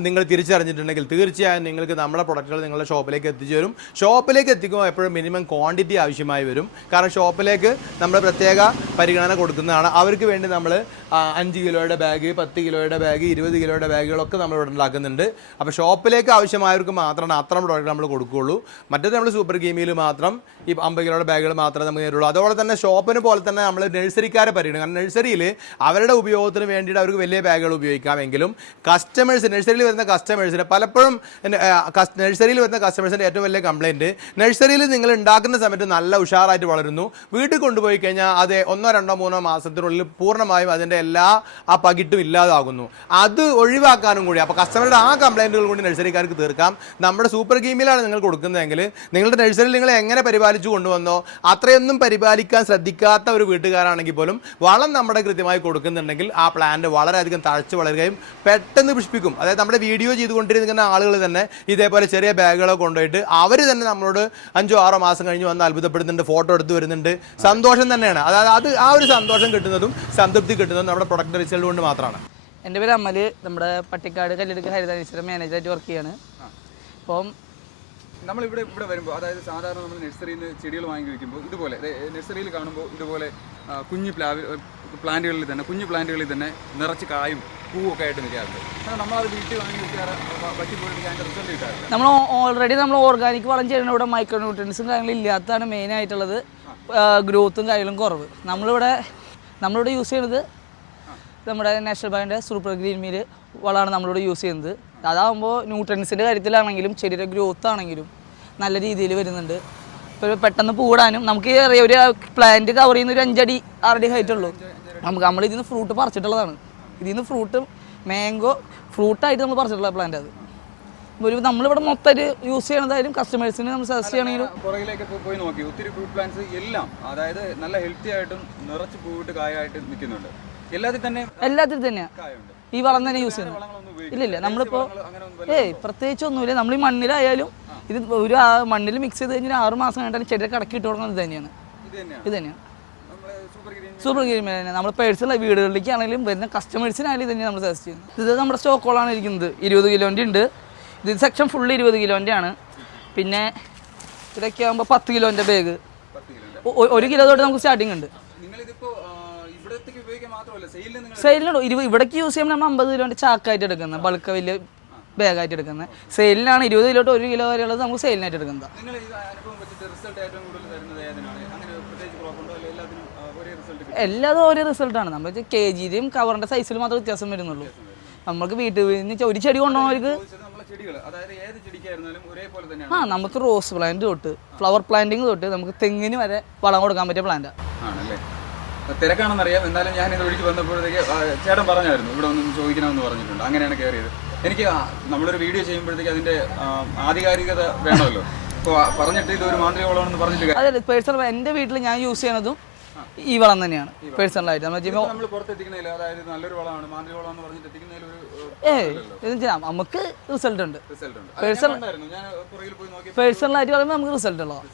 നിങ്ങൾ തിരിച്ചറിഞ്ഞിട്ടുണ്ടെങ്കിൽ തീർച്ചയായും നിങ്ങൾക്ക് നമ്മുടെ പ്രൊഡക്റ്റുകൾ നിങ്ങളുടെ ഷോപ്പിലേക്ക് എത്തിച്ചു തരും. ഷോപ്പിലേക്ക് എത്തിക്കുമ്പോൾ എപ്പോഴും മിനിമം ക്വാണ്ടിറ്റി ആവശ്യമായി വരും. കാരണം ഷോപ്പിലേക്ക് നമ്മൾ പ്രത്യേക പരിഗണന കൊടുക്കുന്നതാണ്. അവർക്ക് വേണ്ടി നമ്മൾ 5 കിലോയുടെ ബാഗ്, 10 കിലോയുടെ ബാഗ്, 20 കിലോയുടെ ബാഗുകളൊക്കെ നമ്മൾ ഇവിടെ ഉണ്ടാക്കുന്നുണ്ട്. അപ്പോൾ ഷോപ്പിലേക്ക് ആവശ്യമായവർക്ക് മാത്രമാണ് അത്തരം പ്രോഡക്റ്റ് നമ്മൾ കൊടുക്കുകയുള്ളൂ. മറ്റേത് നമ്മൾ സൂപ്പർ ഗെയിമിൽ മാത്രം ഈ 50 കിലോയുടെ ബാഗുകൾ മാത്രമേ നമുക്ക് നേരുള്ളൂ. അതുപോലെ തന്നെ ഷോപ്പിന് പോലെ തന്നെ നമ്മൾ നഴ്സറിക്കാരെ പരിഗണിക്കും. കാരണം നഴ്സറിയിൽ അവരുടെ ഉപയോഗത്തിന് വേണ്ടിയിട്ട് അവർക്ക് വലിയ ബാഗുകൾ ഉപയോഗിക്കാമെങ്കിലും നഴ്സറിയിൽ വരുന്ന കസ്റ്റമേഴ്സിന് പലപ്പോഴും നഴ്സറിയിൽ വരുന്ന കസ്റ്റമേഴ്സിൻ്റെ ഏറ്റവും വലിയ കംപ്ലയിൻറ്റ്, നഴ്സറിയിൽ നിങ്ങൾ ഉണ്ടാക്കുന്ന സമയത്ത് നല്ല ഉഷാറായിട്ട് വളരുന്നു, വീട്ടിൽ കൊണ്ടുപോയി കഴിഞ്ഞാൽ അത് 1, 2, 3 മാസത്തിനുള്ളിൽ പൂർണ്ണമായും അതിൻ്റെ എല്ലാ ആ പകിട്ടും ഇല്ലാതാകുന്നു. അത് ഒഴിവാക്കാനും കൂടി, അപ്പോൾ കസ്റ്റമറുടെ ആ കംപ്ലയിൻറ്റുകൾ കൂടി നഴ്സറിക്കാർക്ക് തീർക്കാം. നമ്മുടെ സൂപ്പർ ഗെയിമിലാണ് നിങ്ങൾ കൊടുക്കുന്നതെങ്കിൽ നിങ്ങളുടെ നഴ്സറിയിൽ നിങ്ങൾ എങ്ങനെ പരിപാലിച്ചു കൊണ്ടുവന്നോ അത്രയൊന്നും പരിപാലിക്കാൻ ശ്രദ്ധിക്കാത്ത ഒരു വീട്ടുകാരാണെങ്കിൽ പോലും വളം നമ്മുടെ കൃത്യമായി കൊടുക്കുന്നുണ്ടെങ്കിൽ ആ പ്ലാന്റ് വളരെയധികം തഴച്ച് വളരുകയും പെട്ടെന്ന് പുഷ്പിക്കും. അതായത് നമ്മുടെ വീഡിയോ ചെയ്തുകൊണ്ടിരിക്കുന്ന ആളുകൾ തന്നെ ഇതേപോലെ ചെറിയ ബാഗുകളോ കൊണ്ടുപോയിട്ട് അവർ തന്നെ നമ്മളോട് 5 or 6 മാസം കഴിഞ്ഞ് വന്ന് അത്ഭുതപ്പെടുന്നുണ്ട്, ഫോട്ടോ എടുത്ത് വരുന്നുണ്ട്. സന്തോഷം തന്നെയാണ്. അതായത് ആ ഒരു സന്തോഷം കിട്ടുന്നതും സംതൃപ്തി കിട്ടുന്നതും നമ്മുടെ പ്രൊഡക്റ്റ് റിസൾട്ട് കൊണ്ട് മാത്രമാണ്. എൻ്റെ പേര് അമൽ, നമ്മുടെ പട്ടിക്കാട് കല്ലിടുക്ക് ഹരിതകൃഷിയുടെ മാനേജറായിട്ട് വർക്ക് ചെയ്യാണ്. അപ്പം നമ്മളിവിടെ വരുമ്പോൾ, അതായത് സാധാരണ നമ്മൾ നഴ്സറിയിൽ നിന്ന് ചെടികൾ വാങ്ങി വയ്ക്കുമ്പോൾ ഇതുപോലെ നഴ്സറിയിൽ കാണുമ്പോൾ ഇതുപോലെ കുഞ്ഞു പ്ലാന്റുകളിൽ തന്നെ നിറച്ച് കായും പൂവൊക്കെ ആയിട്ട് നിൽക്കാറുണ്ട്. നമ്മളത് വീട്ടിൽ വാങ്ങി വെക്കാറ് പറ്റിപ്പോയിട്ട് അതിൻ്റെ റിസൾട്ട് കിട്ടാറില്ല. നമ്മൾ ഓൾറെഡി ഓർഗാനിക് വളം ചെയ്യുന്ന ഇവിടെ മൈക്രോ ന്യൂട്രിയൻസും കാര്യങ്ങളും ഇല്ലാത്തതാണ് മെയിനായിട്ടുള്ളത്. ഗ്രോത്തും കാര്യങ്ങളും കുറവ്. നമ്മളിവിടെ യൂസ് ചെയ്യുന്നത് നമ്മുടെ നാഷണൽ ബാങ്കിൻ്റെ സൂപ്പർ ഗ്രീൻ മീൽ വളമാണ് നമ്മളിവിടെ യൂസ് ചെയ്യുന്നത്. അതാകുമ്പോൾ ന്യൂട്രിയൻസിൻ്റെ കാര്യത്തിലാണെങ്കിലും ചെടിയുടെ ഗ്രോത്ത് ആണെങ്കിലും നല്ല രീതിയിൽ വരുന്നുണ്ട്. ഇപ്പോൾ പെട്ടെന്ന് പൂടാനും നമുക്ക് ഒരു പ്ലാന്റ് കവർ ചെയ്യുന്ന ഒരു 5 അടി 6 അടി ഹൈറ്റ് ഉള്ളൂ. നമ്മൾ ഇതിൽ നിന്ന് ഫ്രൂട്ട് പറിച്ചിട്ടുള്ളതാണ്. ഇതിൽ നിന്ന് ഫ്രൂട്ട് മാംഗോ ഫ്രൂട്ടായിട്ട് നമ്മൾ പറിച്ചിട്ടുള്ള പ്ലാന്റ്. അത് നമ്മളിവിടെ മൊത്തമായിട്ട് യൂസ് ചെയ്യണതായാലും കസ്റ്റമേഴ്സിന് നമ്മൾ സജസ്റ്റ് ചെയ്യണമെങ്കിലും പുറകിലേക്ക് പോയി നോക്കി ഒത്തിരി ഫ്രൂട്ട് പ്ലാന്റ്സ് എല്ലാം അതായത് നല്ല ഹെൽത്തി ആയിട്ടും നിറച്ച് പൂവിട്ട് കായായിട്ട് നിൽക്കുന്നുണ്ട്. എല്ലാത്തിൽ തന്നെയാണ് ഈ വളം തന്നെ യൂസ് ചെയ്യുന്നത്. ഇല്ല നമ്മളിപ്പോൾ പ്രത്യേകിച്ച് ഒന്നുമില്ല. നമ്മൾ ഈ മണ്ണിലായാലും ഇത് ഒരു മണ്ണിൽ മിക്സ് ചെയ്ത് കഴിഞ്ഞാൽ 6 മാസം കഴിഞ്ഞാൽ ചെടിയുടെ കടക്കി ഇട്ട് കൊടുക്കുന്നത് ഇത് തന്നെയാണ് സൂപ്പർ ഗ്രീൻ മീൽ തന്നെ. നമ്മൾ പേഴ്സണൽ വീടുകളിലേക്കാണെങ്കിലും വരുന്ന കസ്റ്റമേഴ്സിനായാലും ഇത് തന്നെ നമ്മൾ സജസ്റ്റ് ചെയ്യുന്നത്. ഇത് നമ്മുടെ സ്റ്റോക്കുകളാണ് ഇരിക്കുന്നത്. 20 കിലോൻ്റെ ഉണ്ട്. ഇത് സെക്ഷൻ ഫുള്ള് 20 കിലോൻ്റെ ആണ്. പിന്നെ ഇതൊക്കെ ആകുമ്പോൾ 10 കിലോൻ്റെ ബാഗ് 1 കിലോ തൊട്ട് നമുക്ക് സ്റ്റാർട്ടിങ് ഉണ്ട്. സെയിലിനുണ്ടോ? ഇവിടേക്ക് യൂസ് ചെയ്യുമ്പോൾ നമ്മൾ 50 കിലോൻ്റെ ചാക്കായിട്ട് എടുക്കുന്നത്, ബൾക്ക് വലിയ ബാഗായിട്ട് എടുക്കുന്നത്. സെയിലിനാണ് 20 കിലോ തൊട്ട് 1 കിലോ വരെയുള്ളത് നമുക്ക് സെയിലിനായിട്ട് എടുക്കുന്നത്. എല്ലാതും ഒരേ റിസൾട്ടാണ്. നമ്മൾ KGയും കവറിൻ്റെ സൈസിൽ മാത്രമേ വ്യത്യാസം വരുന്നുള്ളൂ. നമുക്ക് വീട്ടിൽ നിന്ന് ഒരു ചെടി കൊണ്ടുപോകുന്നവർക്ക് നമുക്ക് റോസ് പ്ലാന്റ് തൊട്ട് ഫ്ലവർ പ്ലാന്റിങ് തൊട്ട് നമുക്ക് തെങ്ങിന് വരെ വളം കൊടുക്കാൻ പറ്റിയ പ്ലാന്റാണ്. തിരക്കാണെന്നറിയാം. എന്നാലും ഞാൻ ഇത് ഒഴിച്ച് വന്നപ്പോഴത്തേക്ക് ചേട്ടൻ പറഞ്ഞായിരുന്നു ഇവിടെ ഒന്നും ചോദിക്കണമെന്ന് പറഞ്ഞിട്ടുണ്ട്. അങ്ങനെയാണ് കയറിയത്. എനിക്ക് നമ്മളൊരു വീഡിയോ ചെയ്യുമ്പോഴത്തേക്ക് അതിൻ്റെ ആധികാരികത വേണമല്ലോ. ഇപ്പോൾ പറഞ്ഞിട്ട് ഇത് ഒരു മാന്ത്രിക വളമാണെന്ന് പറഞ്ഞിട്ട് അതെ പേഴ്സണൽ എൻ്റെ വീട്ടിൽ ഞാൻ യൂസ് ചെയ്യണതും ഈ വളം തന്നെയാണ് പേഴ്സണലായിട്ട് നമ്മൾ പുറത്തെത്തിക്കുന്നതിൽ അതായത് നല്ലൊരു വളമാണ് മാന്ത്രിക വളം എന്ന് പറഞ്ഞിട്ട് എത്തിക്കുന്നതിൽ നമുക്ക് റിസൾട്ട് ഉണ്ട് റിസൾട്ട് ഉണ്ട്. പേഴ്സണൽ ഞാൻ പുറകിൽ പോയി നോക്കി പേഴ്സണലായിട്ട് പറയുമ്പോൾ നമുക്ക് റിസൾട്ട് ഉള്ളതാണ്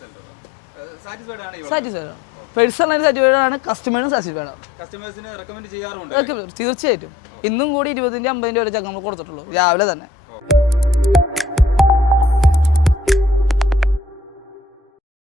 സാറ്റിസ്ഫൈഡ് ആണ് ഈ സാറ്റിസ്ഫൈഡ് ആണ് പേഴ്സണലായിട്ട് സാറ്റിസ്ഫൈഡ് ആണ് കസ്റ്റമേഴ്സും സാറ്റിസ്ഫൈഡ് ആണ് കസ്റ്റമേഴ്സിന് റെക്കമെൻഡ് ചെയ്യാറുണ്ട് തീർച്ചയായിട്ടും ഇന്നും കൂടി 20-50 വരെ ചക്ക നമ്മൾ കൊടുത്തിട്ടുള്ളൂ രാവിലെ തന്നെ